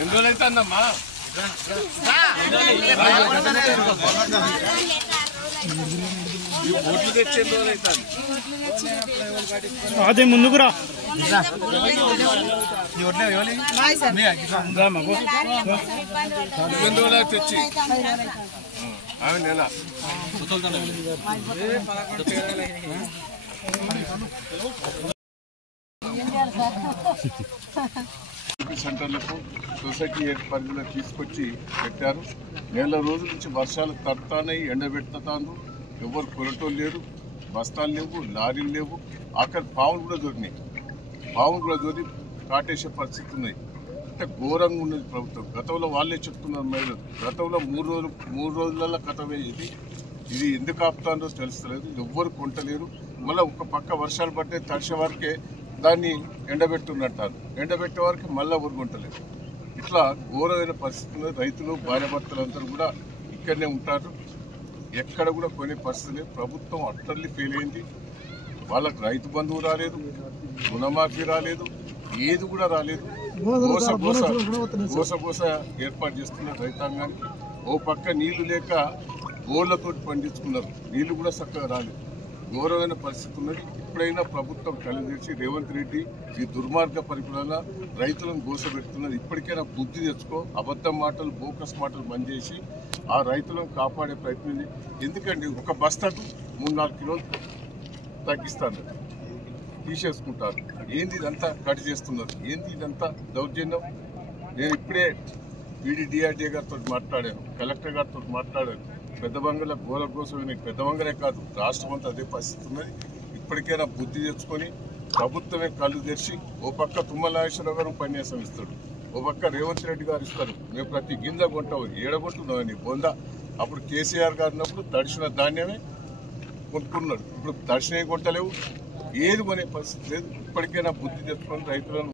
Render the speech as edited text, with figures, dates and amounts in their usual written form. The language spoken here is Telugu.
ఎన్ని రోజులు అవుతుందమ్మా? ఓట్లు తెచ్చి ఎన్ని రోజులు అవుతుంది? అదే ముందుకురా ఎన్ని రోజులు తెచ్చి ఆమె నెల సెంటర్లకు సొసైటీ పరిధిలో తీసుకొచ్చి పెట్టారు. నెల రోజుల నుంచి వర్షాలు తడతానై ఎండబెడతాను. ఎవరు కొనటోళ్ళు లేరు, బస్తాలు లేవు, లారీలు లేవు. ఆఖరి పావులు కూడా దొరినాయి. పావులు కూడా దొరి కాటేసే పరిస్థితి ఉన్నాయి. అంటే ఘోరంగా ఉన్నది ప్రభుత్వం. గతంలో వాళ్ళే చెప్తున్నారు మహిళలు, గతంలో మూడు రోజులలో కథమే ఇది ఎందుకు ఆపుతానో తెలుస్తలేదు. ఎవ్వరు కొంటలేరు. మళ్ళీ ఒక పక్క వర్షాలు పట్టే తడిసే వరకే దాన్ని ఎండబెట్టున్నట్టారు. ఎండబెట్టే వరకు మళ్ళీ ఎవరు కొంటలేరు. ఇట్లా ఘోరమైన పరిస్థితుల్లో రైతులు భార్యాభర్తలందరూ కూడా ఇక్కడనే ఉంటారు. ఎక్కడ కూడా కొనే పరిస్థితి లేదు. ప్రభుత్వం అట్టర్లీ ఫెయిల్ అయింది. వాళ్ళకు రైతు బంధువు రాలేదు, రుణమాఫీ రాలేదు, ఏది కూడా రాలేదు. గోస ఏర్పాటు చేస్తున్నారు రైతాంగానికి. ఓ పక్క నీళ్లు లేక బోర్లతో పండించుకున్నారు, నీళ్లు కూడా చక్కగా రాలేదు. ఘోరమైన పరిస్థితి ఉన్నది. ఇప్పుడైనా ప్రభుత్వం కళ్ళు తెరిచి రేవంత్ రెడ్డి ఈ దుర్మార్గ పరిపాలన రైతులను గోసపెడుతున్నది. ఇప్పటికైనా బుద్ధి తెచ్చుకో. అబద్ధం మాటలు, బోకస్ మాటలు బంద్ చేసి ఆ రైతులను కాపాడే ప్రయత్నం. ఎందుకండి ఒక బస్తాకు 3-4 కిలోలు తగ్గిస్తారు, తీసేసుకుంటారు. ఏంది ఇదంతా కట్ చేస్తున్నారు? ఏంది ఇదంతా దౌర్జన్యం? నేను ఇప్పుడే DRDA గారితో మాట్లాడాను, కలెక్టర్ గారితో మాట్లాడాను. పెద్ద బంగాళ ఘోర కోసమే, పెద్ద బంగాళే కాదు, రాష్ట్రం అంతా అదే పరిస్థితి ఉన్నది. ఇప్పటికైనా బుద్ధి తెచ్చుకొని ప్రభుత్వమే కళ్ళు తెరిచి ఓ పక్క తుమ్మల నాగేశ్వరరావు గారు ఉపన్యాసం ఇస్తాడు, ఓ పక్క రేవంత్ రెడ్డి గారు ఇస్తారు. మేము ప్రతి గింజ కొంటావు, ఏడగొంటున్నావు నీ బొంద. అప్పుడు కేసీఆర్ గారు ఉన్నప్పుడు తడిసిన ధాన్యమే కొనుక్కున్నాడు. ఇప్పుడు తడిసినవి కొంటలేవు, ఏది కొనే పరిస్థితి లేదు. ఇప్పటికైనా బుద్ధి తెచ్చుకొని రైతులను